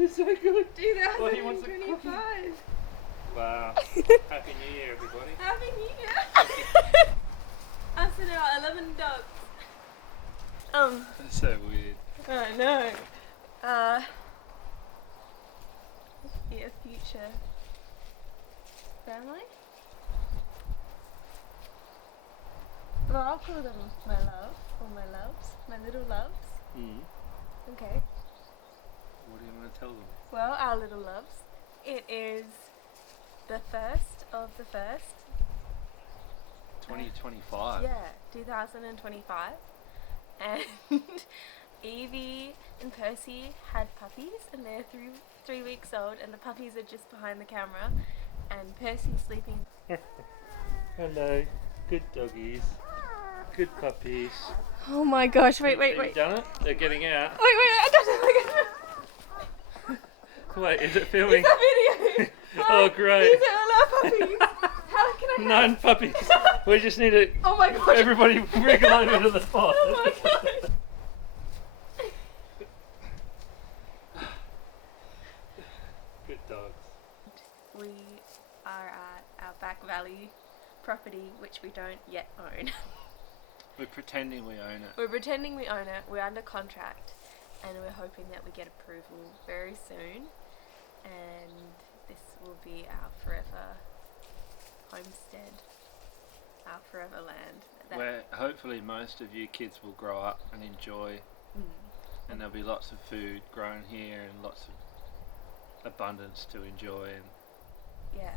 is so good. Well, he wants a 2025. Wow. Happy New Year, everybody. Happy New Year. Us and our 11 dogs. That's so weird. I know. Your future family? Well, I'll call them my love, or my loves, my little loves. Mm. Okay. What do you want to tell them? Well, our little loves. It is the 1st of the 1st. 2025. Yeah, 2025. And Evie and Percy had puppies, and they're 3 weeks old, and the puppies are just behind the camera, and Percy's sleeping. Hello. Good doggies. Good puppies. Oh my gosh, wait. Have you done it? They're getting out. Wait, I don't know. Wait, is it filming? It's a video. Oh, great. These are all our puppies. How can I 9 puppies. We just need to. Oh my gosh. Everybody wriggle over to the spot. Oh my god. Good dogs. We are at our back valley property, which we don't yet own. We're pretending we own it. We're pretending we own it. We're under contract, and we're hoping that we get approval very soon. And this will be our forever homestead, our forever land. Where hopefully most of you kids will grow up and enjoy, and there'll be lots of food grown here and lots of abundance to enjoy. And yeah,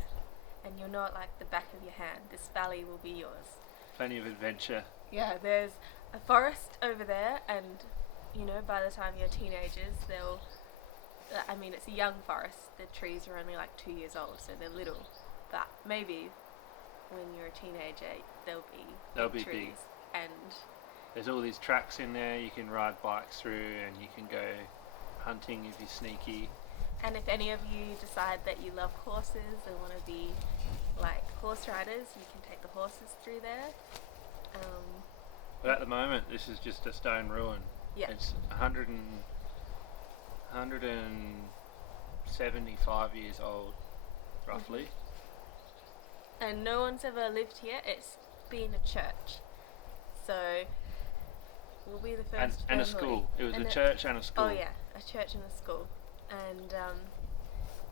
and you'll know it like the back of your hand. This valley will be yours. plenty of adventure. Yeah, there's a forest over there, and you know, by the time you're teenagers, they'll. I mean, it's a young forest. The trees are only like 2 years old, so they're little. But maybe when you're a teenager, they'll be trees. And There's all these tracks in there you can ride bikes through, and you can go hunting if you're sneaky. and if any of you decide that you love horses and want to be like horse riders, you can take the horses through there. But at the moment, this is just a stone ruin. Yeah. It's 175 years old, roughly. And no one's ever lived here. It's been a church. So we'll be the first And a family. school. It was And a church and a school. Oh yeah, a church and a school. And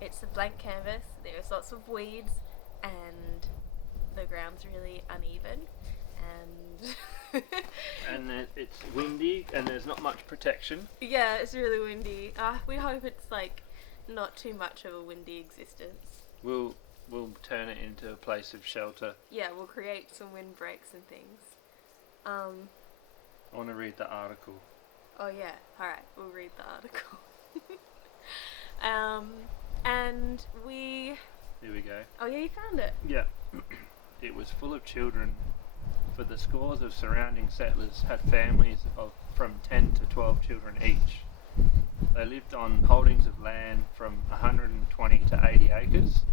it's a blank canvas. There's lots of weeds, and the ground's really uneven. And And it's windy, and there's not much protection. yeah, it's really windy. We hope it's like not too much of a windy existence. We'll turn it into a place of shelter. Yeah, we'll create some windbreaks and things. I want to read the article. Oh yeah, alright, we'll read the article. And we... Here we go. Oh yeah, you found it. Yeah. It was full of children, for the scores of surrounding settlers had families of from 10 to 12 children each. They lived on holdings of land from 120 to 80 acres,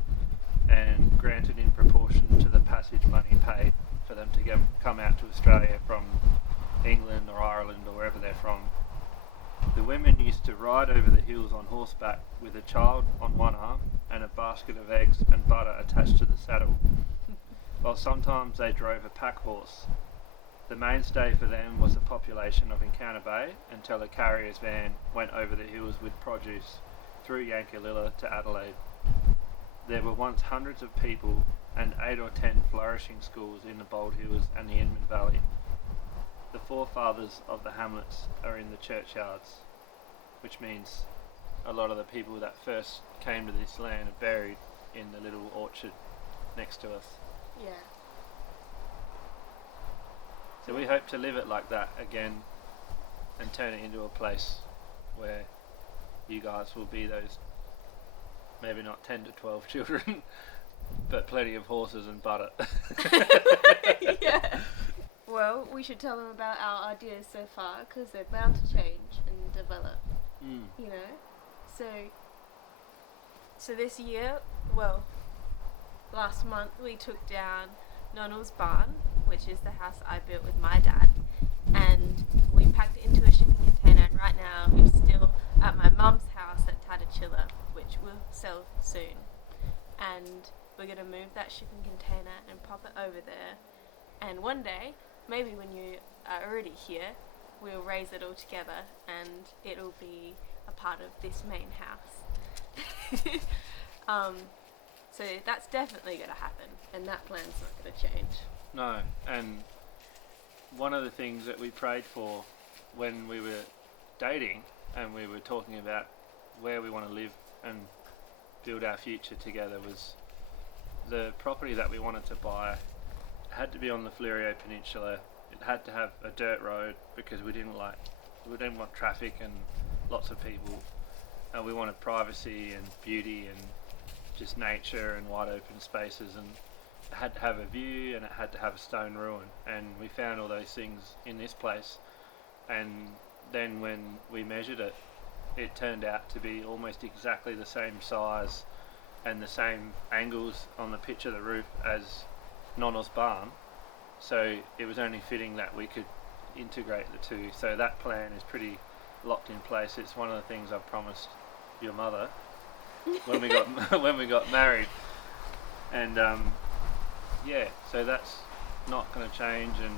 and granted in proportion to the passage money paid for them to come out to Australia from England or Ireland or wherever they're from. The women used to ride over the hills on horseback with a child on one arm and a basket of eggs and butter attached to the saddle, while sometimes they drove a pack horse. The mainstay for them was the population of Encounter Bay until a carrier's van went over the hills with produce through Yankalilla to Adelaide. There were once hundreds of people and 8 or 10 flourishing schools in the Bold Hills and the Inman Valley. The forefathers of the hamlets are in the churchyards, which means a lot of the people that first came to this land are buried in the little orchard next to us. Yeah. So we hope to live it like that again and turn it into a place where you guys will be those, maybe not 10 to 12 children, but plenty of horses and butter. Yeah. Well, we should tell them about our ideas so far, because they're bound to change and develop, you know? So this year, well, last month we took down Nonal's barn, which is the house I built with my dad, and we packed it into a shipping container, and right now it's still at my mum's house at Tatachilla. and we're going to move that shipping container and pop it over there. And one day, maybe when you are already here, we'll raise it all together and it'll be a part of this main house. So that's definitely going to happen, and that plan's not going to change. No, and one of the things that we prayed for when we were dating and we were talking about where we want to live and build our future together was the property that we wanted to buy had to be on the Fleurieu Peninsula. It had to have a dirt road because we didn't want traffic and lots of people, and we wanted privacy and beauty and just nature and wide open spaces, and it had to have a view and it had to have a stone ruin, and we found all those things in this place. And then when we measured it, it turned out to be almost exactly the same size and the same angles on the pitch of the roof as Nonno's barn, so it was only fitting that we could integrate the two. So that plan is pretty locked in place. It's one of the things I promised your mother when we got married, and so that's not going to change, and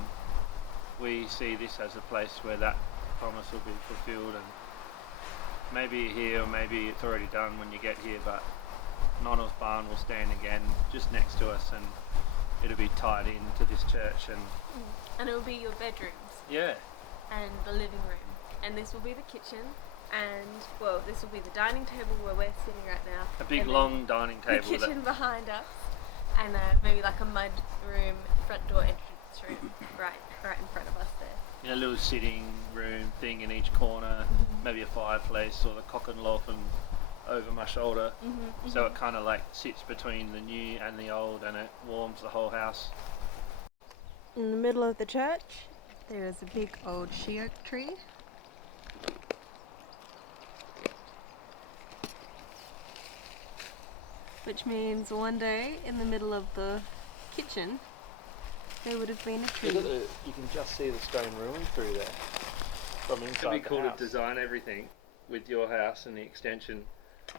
we see this as a place where that promise will be fulfilled. And maybe here, or maybe it's already done when you get here, but Nonno's barn will stand again just next to us, and it'll be tied into this church, and it will be your bedrooms. Yeah. And the living room, and this will be the kitchen, and well, this will be the dining table where we're sitting right now. A big long dining table. The kitchen behind us, and maybe like a mud room, front door entrance room, right in front of us there. A little sitting room thing in each corner, maybe a fireplace or the cock and loft and over my shoulder, so it kind of like sits between the new and the old, and it warms the whole house. In the middle of the church, there is a big old she oak tree. Which means one day in the middle of the kitchen there would have been a tree. You can just see the stone ruin through there from inside the house. It'd be cool to design everything with your house and the extension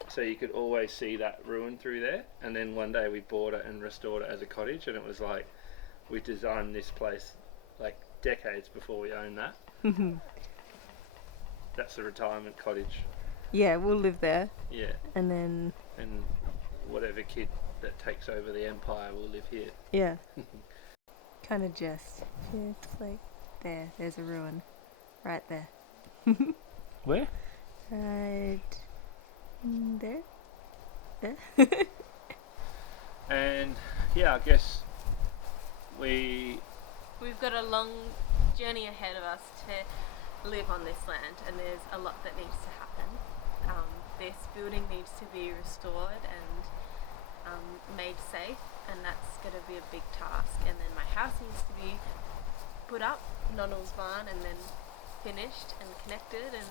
so you could always see that ruin through there. And then one day we bought it and restored it as a cottage, and it was like we designed this place like decades before we owned that. That's the retirement cottage. Yeah, we'll live there. Yeah. And whatever kid that takes over the empire will live here. Yeah. Kind of just. Yeah, it's like there's a ruin. Right there. Where? Right there. There. And yeah, I guess we've got a long journey ahead of us to live on this land, and there's a lot that needs to happen. This building needs to be restored and made safe, and that's going to be a big task. And then my house needs to be put up, Nonno's barn, and then finished and connected, and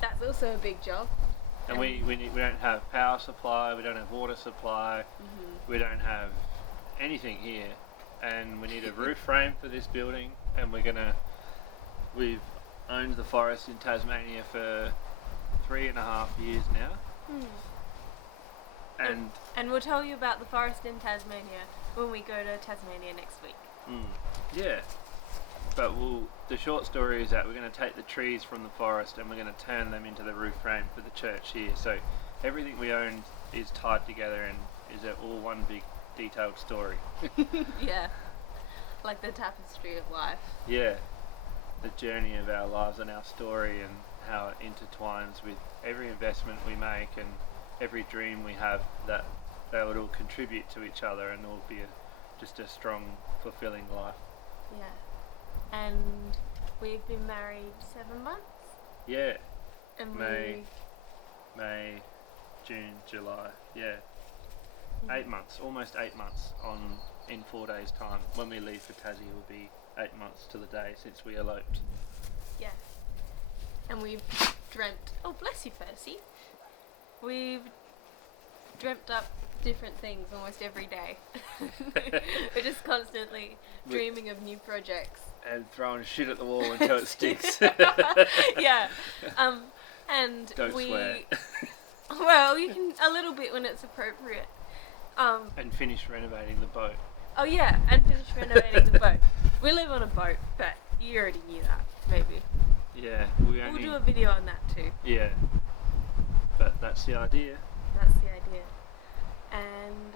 that's also a big job. And we don't have power supply, we don't have water supply, we don't have anything here, and we need a roof frame for this building. And we've owned the forest in Tasmania for 3.5 years now. And we'll tell you about the forest in Tasmania when we go to Tasmania next week. Yeah. But the short story is that we're going to take the trees from the forest and we're going to turn them into the roof frame for the church here. So everything we own is tied together and is all one big detailed story. Yeah. Like the tapestry of life. Yeah. The journey of our lives and our story, and how it intertwines with every investment we make and every dream we have, that they would all contribute to each other and all be just a strong, fulfilling life. Yeah. And we've been married 7 months? Yeah. And May, June, July. Yeah. 8 months, almost 8 months in 4 days' time. When we leave for Tassie, it will be 8 months to the day since we eloped. Yeah. And we've dreamt, oh bless you Percy, we've dreamt up different things almost every day. We're just constantly dreaming of new projects. And throwing shit at the wall until it sticks. Yeah. And Don't swear. Well, you can a little bit when it's appropriate. And finish renovating the boat. Oh yeah, and finish renovating the boat. We live on a boat, but you already knew that, maybe. Yeah, We'll do a video on that too. Yeah, but that's the idea. That's the idea. And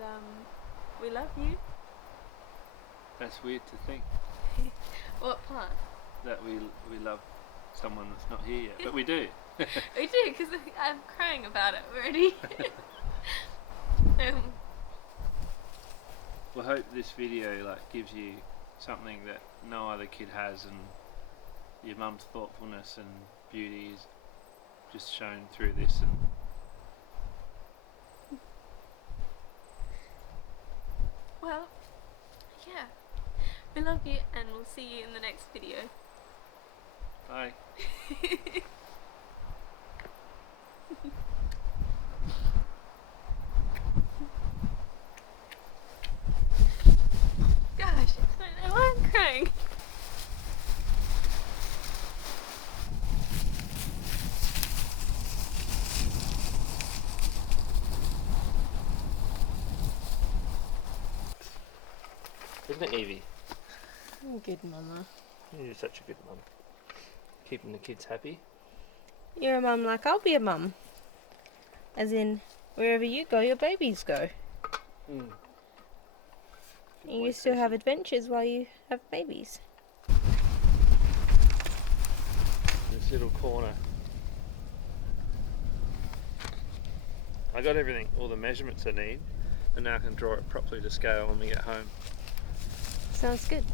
we love you. That's weird to think What part? that we love someone that's not here yet, but we do. We do, because I'm crying about it already. Well, I hope this video gives you something that no other kid has, and your mum's thoughtfulness and beauty is just shown through this. And well, yeah. We love you, and we'll see you in the next video. bye. Gosh, I don't know why I'm crying. Isn't it, Evie? Good mama. You're such a good mum. Keeping the kids happy. You're a mum like I'll be a mum. As in, wherever you go, your babies go. Mm. And you still have adventures while you have babies. This little corner. I got everything, all the measurements I need, and now I can draw it properly to scale when we get home. Sounds good.